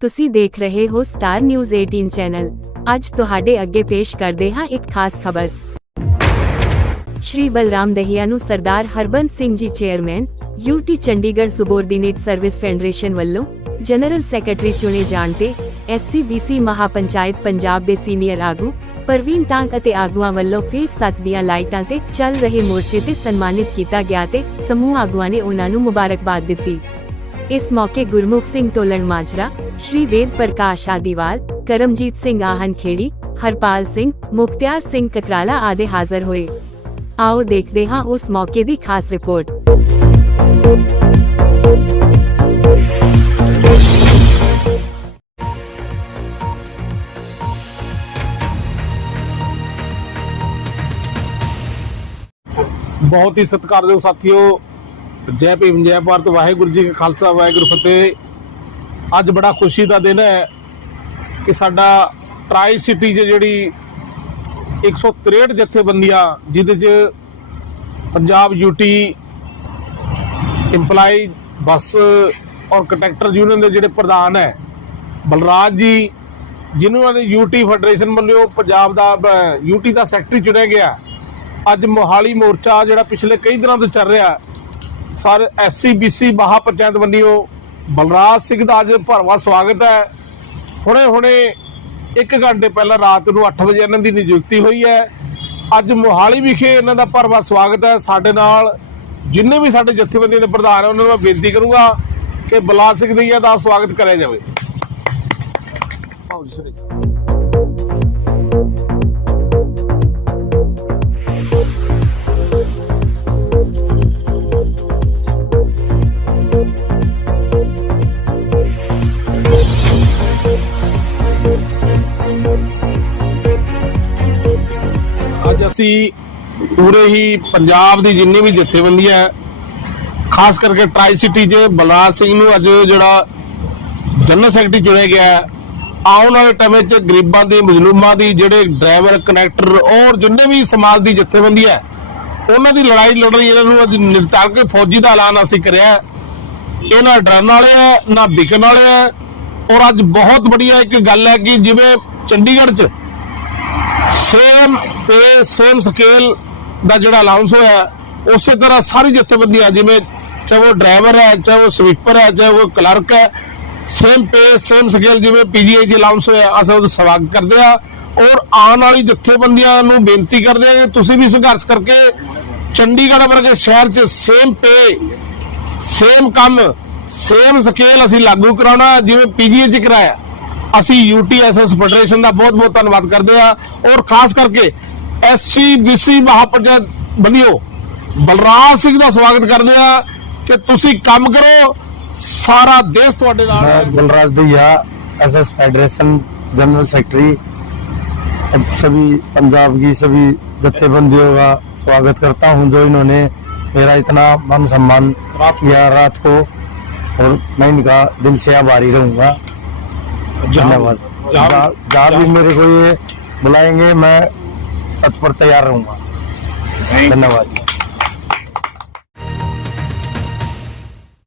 ਤੁਸੀਂ ਦੇਖ ਰਹੇ ਹੋ ਸਟਾਰ ਨਿਊਜ਼ 18 ਚੈਨਲ ਅੱਜ ਤੁਹਾਡੇ ਅੱਗੇ ਪੇਸ਼ ਕਰਦੇ ਹਾਂ ਇੱਕ ਖਾਸ ਖਬਰ। ਸ਼੍ਰੀ ਬਲਰਾਮ ਦਹੀਆ ਨੂੰ Sardar Harbans Singh ji chairman UT Chandigarh subordinate service federation ਵੱਲੋਂ ਜਨਰਲ ਸੈਕਟਰੀ ਚੁਣੇ ਜਾਣ ਤੇ ਐਸਸੀਬੀਸੀ ਮਹਾਪੰਚਾਇਤ ਪੰਜਾਬ ਦੇ ਸੀਨੀਅਰ ਆਗੂ ਪ੍ਰਵੀਨ ਤਾਂਗ ਅਤੇ ਆਗੂਆਂ ਵੱਲੋਂ ਫੇਸ 7 ਦੀਆਂ ਲਾਈਟਾਂ ਤੇ ਚੱਲ ਰਹੇ ਮੋਰਚੇ ਤੇ ਸਨਮਾਨਿਤ ਕੀਤਾ ਗਿਆ ਤੇ ਸਮੂਹ ਆਗੂਆਂ ਨੇ ਉਹਨਾਂ ਨੂੰ ਮੁਬਾਰਕਬਾਦ ਦਿੱਤੀ। ਇਸ ਮੌਕੇ ਗੁਰਮੁਖ ਸਿੰਘ ਟੋਲਣ ਮਾਜਰਾ, ਸ਼੍ਰੀ ਵੇਦ ਪ੍ਰਕਾਸ਼ ਆਦੀਵਾਲ, ਕਰਮਜੀਤ ਸਿੰਘ ਆਹਨ ਖੇੜੀ ਹਰਪਾਲ ਸਿੰਘ, ਮੁਖਤਿਆਰ ਸਿੰਘ ਕਕਰਾਲਾ ਆਦਿ ਹਾਜ਼ਰ ਹੋਏ। ਆਓ ਦੇਖਦੇ ਹਾਂ ਉਸ ਮੌਕੇ ਦੀ ਖਾਸ ਰਿਪੋਰਟ। ਬਹੁਤ ਹੀ ਸਤਿਕਾਰਯੋਗ ਸਾਥੀਓ। ਜੈ ਭੀਮ, ਜੈ ਭਾਰਤ। ਵਾਹਿਗੁਰੂ ਜੀ ਕਾ ਖਾਲਸਾ, ਵਾਹਿਗੁਰੂ ਫਤਿਹ। ਅੱਜ ਬੜਾ ਖੁਸ਼ੀ ਦਾ ਦਿਨ ਹੈ ਕਿ ਸਾਡਾ ਟਰਾਈ ਸਿਟੀ 'ਚ ਜਿਹੜੀ 163 ਜਥੇਬੰਦੀਆਂ, ਜਿਹਦੇ 'ਚ ਪੰਜਾਬ ਯੂਟੀ ਇੰਪਲਾਈ ਬੱਸ ਔਰ ਕੰਟਰੈਕਟਰ ਯੂਨੀਅਨ ਦੇ ਜਿਹੜੇ ਪ੍ਰਧਾਨ ਹੈ, ਬਲਰਾਜ ਜੀ ਜਿਹਨੂੰ ਨੇ ਯੂਟੀ ਫੈਡਰੇਸ਼ਨ ਵੱਲੋਂ ਪੰਜਾਬ ਦਾ ਯੂਟੀ ਦਾ ਸੈਕਟਰੀ ਚੁਣਿਆ ਗਿਆ। ਅੱਜ ਮੋਹਾਲੀ ਮੋਰਚਾ ਜਿਹੜਾ ਪਿਛਲੇ ਕਈ ਦਿਨਾਂ ਤੋਂ ਚੱਲ ਰਿਹਾ, ਸਰ ਐਸਸੀਬੀਸੀ ਮਹਾਪੰਚਾਇਤ ਵੱਲੋਂ ਬਲਰਾਜ ਸਿੰਘ ਦਾ ਅੱਜ ਭਰਵਾ ਸਵਾਗਤ ਹੈ। ਹੁਣੇ ਹੁਣੇ 1 ਘੰਟੇ ਪਹਿਲਾਂ ਰਾਤ ਨੂੰ 8 ਵਜੇ ਇਹਨਾਂ ਦੀ ਨਿਯੁਕਤੀ ਹੋਈ ਹੈ। ਅੱਜ ਮੋਹਾਲੀ ਵਿਖੇ ਇਹਨਾਂ ਦਾ ਭਰਵਾ ਸਵਾਗਤ ਹੈ। ਸਾਡੇ ਨਾਲ ਜਿੰਨੇ ਵੀ ਸਾਡੇ ਜਥੇਬੰਦੀਆਂ ਦੇ ਪ੍ਰਧਾਨ ਉਹਨਾਂ ਨੂੰ ਮੈਂ ਬੇਨਤੀ ਕਰੂੰਗਾ ਕਿ ਬਲਰਾਜ ਸਿੰਘ ਦਈਆ ਦਾ ਸਵਾਗਤ ਕਰਿਆ ਜਾਵੇ। ਅਸੀਂ ਪੂਰੇ ਹੀ ਪੰਜਾਬ ਦੀ ਜਿੰਨੀ ਵੀ ਜਥੇਬੰਦੀਆਂ ਹੈ, ਖਾਸ ਕਰਕੇ ਟਰਾਈ ਸਿਟੀ 'ਚ ਬਲਰਾਜ ਸਿੰਘ ਨੂੰ ਅੱਜ ਜਿਹੜਾ ਜਨਰਲ ਸੈਕਟਰੀ ਚੁਣਿਆ ਗਿਆ ਆਉਣ ਵਾਲੇ ਟਾਈਮ 'ਚ ਗਰੀਬਾਂ ਦੀ ਮਜ਼ਲੂਮਾਂ ਦੀ ਜਿਹੜੇ ਡਰਾਈਵਰ ਕਨੈਕਟਰ ਔਰ ਜਿੰਨੇ ਵੀ ਸਮਾਜ ਦੀ ਜਥੇਬੰਦੀ ਹੈ ਉਹਨਾਂ ਦੀ ਲੜਾਈ ਲੜ ਇਹਨਾਂ ਨੂੰ ਅੱਜ ਨਿਰਤਾਲ ਕੇ ਫੌਜੀ ਦਾ ਐਲਾਨ ਅਸੀਂ ਕਰਿਆ ਇਹ ਨਾ ਡਰਨ ਵਾਲੇ ਹੈ ਨਾ ਵਿਕਣ ਵਾਲੇ ਹੈ ਔਰ ਅੱਜ ਬਹੁਤ ਬੜੀਆ ਇੱਕ ਗੱਲ ਹੈ ਕਿ ਜਿਵੇਂ ਚੰਡੀਗੜ੍ਹ 'ਚ ਸੇਮ ਤੇ ਸੇਮ ਸਕੇਲ ਦਾ ਜਿਹੜਾ ਅਲਾਉਂਸ ਹੋਇਆ ਉਸੇ ਤਰ੍ਹਾਂ ਸਾਰੀ ਜਥੇਬੰਦੀਆਂ, ਜਿਵੇਂ ਚਾਹੇ ਉਹ ਡਰਾਈਵਰ ਹੈ, ਚਾਹੇ ਉਹ ਸਵੀਪਰ ਹੈ, ਚਾਹੇ ਉਹ ਕਲਰਕ ਹੈ ਸੇਮ ਪੇ ਸੇਮ ਸਕੇਲ ਜਿਵੇਂ ਪੀਜੀਆਈ ਚ ਅਲਾਉਂਸ ਹੋਇਆ, ਅਸੀਂ ਉਹਦਾ ਸਵਾਗਤ ਕਰਦੇ ਆ ਔਰ ਆਉਣ ਵਾਲੀ ਜਥੇਬੰਦੀਆਂ ਨੂੰ ਬੇਨਤੀ ਕਰਦੇ ਆ ਕਿ ਤੁਸੀਂ ਵੀ ਸੰਘਰਸ਼ ਕਰਕੇ ਚੰਡੀਗੜ੍ਹ ਵਰਗੇ ਸ਼ਹਿਰ 'ਚ ਸੇਮ ਪੇ ਸੇਮ ਕੰਮ ਸੇਮ ਸਕੇਲ ਅਸੀਂ ਲਾਗੂ ਕਰਾਉਣਾ, ਜਿਵੇਂ ਪੀਜੀਏ ਚ ਕਰਾਇਆ। ਅਸੀਂ ਯੂਟੀਐਸਐਸ ਫੈਡਰੇਸ਼ਨ ਦਾ ਬਹੁਤ ਬਹੁਤ ਧੰਨਵਾਦ ਕਰਦੇ ਆ ਔਰ ਖਾਸ ਕਰਕੇ ਐਸਸੀ ਬੀਸੀ ਮਹਾਪੰਚਾਇਤ ਬਣਿਓ ਬਲਰਾਜ ਸਿੰਘ ਦਾ ਸਵਾਗਤ ਕਰਦੇ ਆ ਕਿ ਤੁਸੀਂ ਕੰਮ ਕਰੋ ਸਾਰਾ ਦੇਸ਼ ਤੁਹਾਡੇ ਨਾਲ मैं ਹੈ Balraj Dahiya S S federation general secretary अब सभी पंजाब की सभी जत्थेबंदियों का स्वागत करता हूं जो इन्होंने मेरा इतना मान सम्मान किया रात को और मैं इनका दिल से आभारी रहूंगा धन्यवाद जहाँ- जहाँ जहाँ भी जहाँ- मेरे को ये बुलाएंगे मैं तत्पर तैयार रहूंगा धन्यवाद